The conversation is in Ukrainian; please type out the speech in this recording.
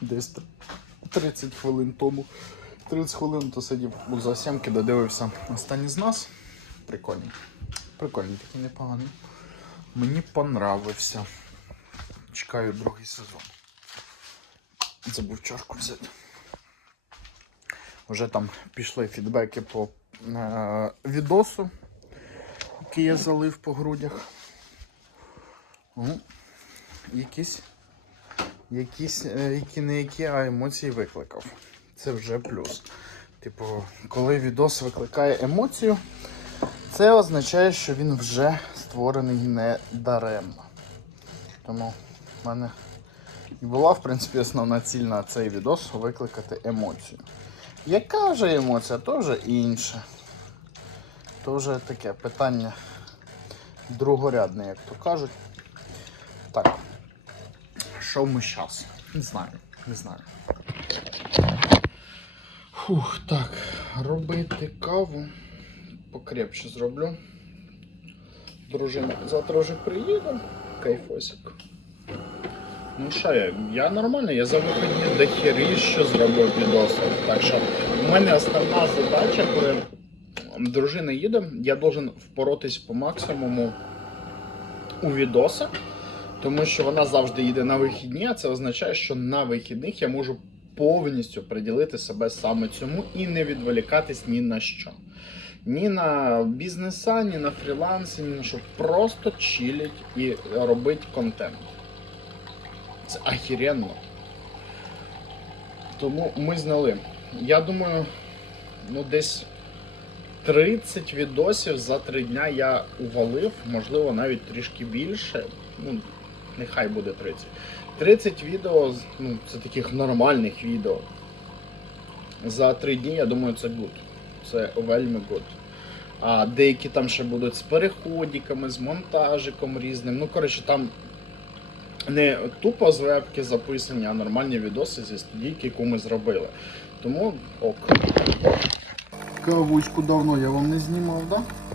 десь 30 хвилин тому. 30 хвилин то сидів у засімки, додивився останній з нас. Прикольний. Прикольний, такий непоганий. Мені понравився. Чекаю другий сезон. Забув чашку взяти. Вже там пішли фідбеки по е, відосу, який я залив по грудях. Ну, якісь, якісь, е, які не які, а емоції викликав. Це вже плюс. Типу, коли відос викликає емоцію, це означає, що він вже створений не даремно. Тому в мене і була, в принципі, основна ціль на цей відос викликати емоцію. Яка вже емоція, то вже інше. То вже таке питання другорядне, як то кажуть. Так. Що ми зараз? Не знаю, не знаю. Фух, так, робити каву. Покрепше зроблю. Дружина завтра вже приїде. Кайфосик. Ну що я, я нормально, я за вихідні до хері, що зробив відоси. Так що у мене основна задача, коли дружина їде, я должен впоротись по максимуму у відоси, тому що вона завжди їде на вихідні, а це означає, що на вихідних я можу повністю приділити себе саме цьому і не відволікатись ні на що. Ні на бізнеса, ні на фрілансі, ні на що. Просто чилить і робить контент. Це ахіренно. Тому ми знали. Я думаю, ну десь 30 відосів за 3 дня я увалив, можливо, навіть трішки більше. Ну, нехай буде 30. 30 відео, ну, це таких нормальних відео. За 3 дні, я думаю, це good. Це вельми good. А деякі там ще будуть з переходиками, з монтажиком різним. Ну, коротше, там не тупо з записані, а нормальні відоси зі студійки, яку ми зробили. Тому ок. Кавучку давно я вам не знімав, так? Да?